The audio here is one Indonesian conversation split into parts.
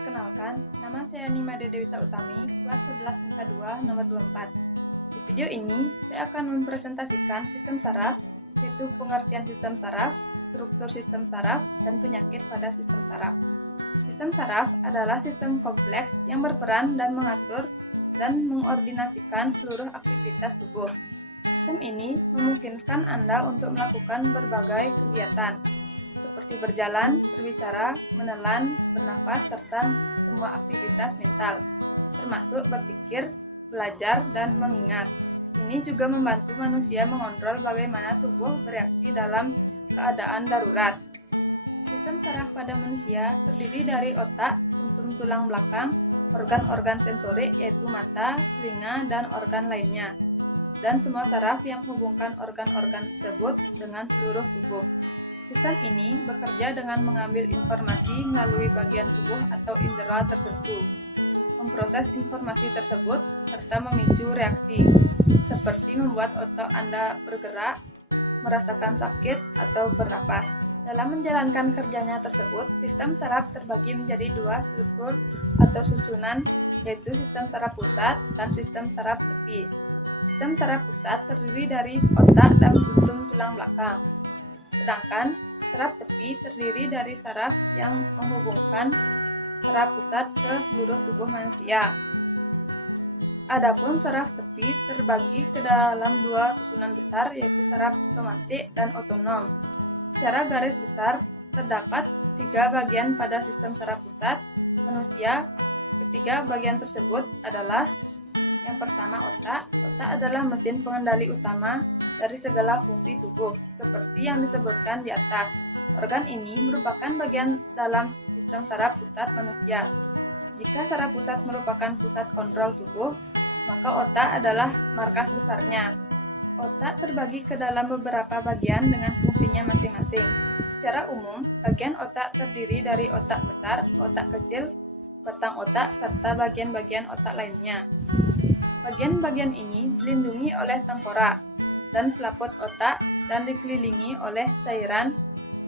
Perkenalkan, nama saya Nima Dedewita Utami, kelas 11 MIPA 2, nomor 24. Di video ini, saya akan mempresentasikan sistem saraf, yaitu pengertian sistem saraf, struktur sistem saraf, dan penyakit pada sistem saraf. Sistem saraf adalah sistem kompleks yang berperan dan mengatur dan mengordinasikan seluruh aktivitas tubuh. Sistem ini memungkinkan Anda untuk melakukan berbagai kegiatan, seperti berjalan, berbicara, menelan, bernafas, serta semua aktivitas mental, termasuk berpikir, belajar, dan mengingat. Ini juga membantu manusia mengontrol bagaimana tubuh bereaksi dalam keadaan darurat. Sistem saraf pada manusia terdiri dari otak, sumsum tulang belakang, organ-organ sensorik yaitu mata, telinga, dan organ lainnya, dan semua saraf yang menghubungkan organ-organ tersebut dengan seluruh tubuh. Sistem ini bekerja dengan mengambil informasi melalui bagian tubuh atau indera tertentu, memproses informasi tersebut, serta memicu reaksi, seperti membuat otot Anda bergerak, merasakan sakit, atau bernapas. Dalam menjalankan kerjanya tersebut, sistem saraf terbagi menjadi dua struktur atau susunan, yaitu sistem saraf pusat dan sistem saraf tepi. Sistem saraf pusat terdiri dari otak dan sumsum tulang belakang. Sedangkan saraf tepi terdiri dari saraf yang menghubungkan saraf pusat ke seluruh tubuh manusia. Adapun saraf tepi terbagi ke dalam dua susunan besar, yaitu saraf somatik dan otonom. Secara garis besar, terdapat 3 bagian pada sistem saraf pusat manusia. Ketiga bagian tersebut adalah: yang pertama, otak. Otak adalah mesin pengendali utama dari segala fungsi tubuh, seperti yang disebutkan di atas. Organ ini merupakan bagian dalam sistem saraf pusat manusia. Jika saraf pusat merupakan pusat kontrol tubuh, maka otak adalah markas besarnya. Otak terbagi ke dalam beberapa bagian dengan fungsinya masing-masing. Secara umum, bagian otak terdiri dari otak besar, otak kecil, batang otak, serta bagian-bagian otak lainnya. Bagian-bagian ini dilindungi oleh tengkorak dan selaput otak dan dikelilingi oleh cairan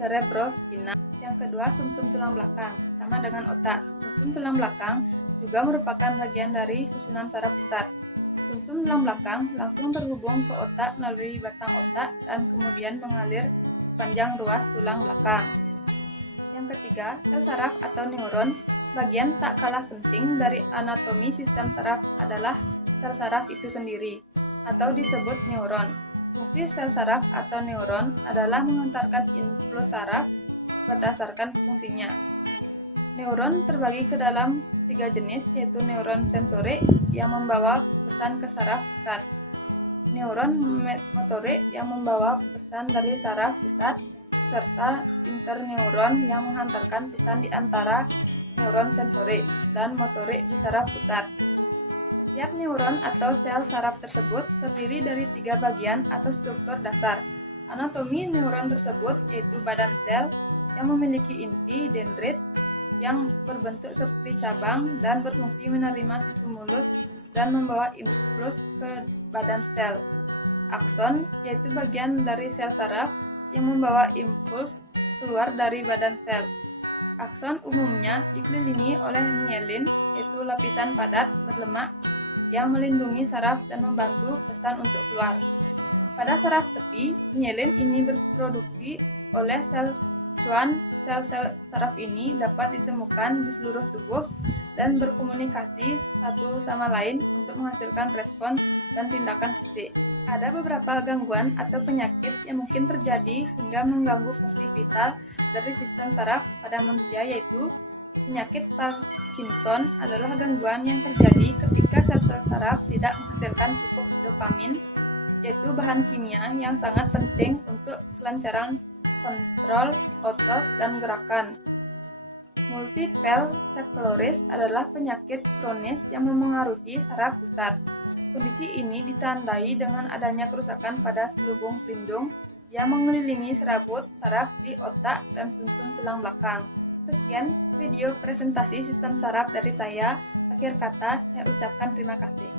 cerebrospinal. Yang kedua, sumsum tulang belakang, sama dengan otak. Sumsum tulang belakang juga merupakan bagian dari susunan saraf pusat. Sumsum tulang belakang langsung terhubung ke otak melalui batang otak dan kemudian mengalir sepanjang ruas tulang belakang. Yang ketiga, sel saraf atau neuron. Bagian tak kalah penting dari anatomi sistem saraf adalah sel saraf itu sendiri, atau disebut neuron. Fungsi sel saraf atau neuron adalah mengantarkan impuls saraf berdasarkan fungsinya. Neuron terbagi ke dalam 3 jenis, yaitu neuron sensorik yang membawa pesan ke saraf pusat, neuron motorik yang membawa pesan dari saraf pusat, serta interneuron yang menghantarkan pesan di antara neuron sensorik dan motorik di saraf pusat. Setiap neuron atau sel saraf tersebut terdiri dari 3 bagian atau struktur dasar. Anatomi neuron tersebut yaitu badan sel yang memiliki inti dendrit yang berbentuk seperti cabang dan berfungsi menerima stimulus dan membawa impuls ke badan sel. Akson yaitu bagian dari sel saraf yang membawa impuls keluar dari badan sel. Akson umumnya dikelilingi oleh myelin, yaitu lapisan padat berlemak yang melindungi saraf dan membantu pesan untuk keluar. Pada saraf tepi, myelin ini berproduksi oleh sel Schwann. Sel-sel saraf ini dapat ditemukan di seluruh tubuh dan berkomunikasi satu sama lain untuk menghasilkan respons dan tindakan fisik. Ada beberapa gangguan atau penyakit yang mungkin terjadi hingga mengganggu fungsi vital dari sistem saraf pada manusia, yaitu penyakit Parkinson adalah gangguan yang terjadi ketika sel-sel saraf tidak menghasilkan cukup dopamin, yaitu bahan kimia yang sangat penting untuk kelancaran kontrol otot dan gerakan. Multiple sclerosis adalah penyakit kronis yang memengaruhi saraf pusat. Kondisi ini ditandai dengan adanya kerusakan pada selubung pelindung yang mengelilingi serabut saraf di otak dan sumsum tulang belakang. Sekian video presentasi sistem saraf dari saya. Akhir kata, saya ucapkan terima kasih.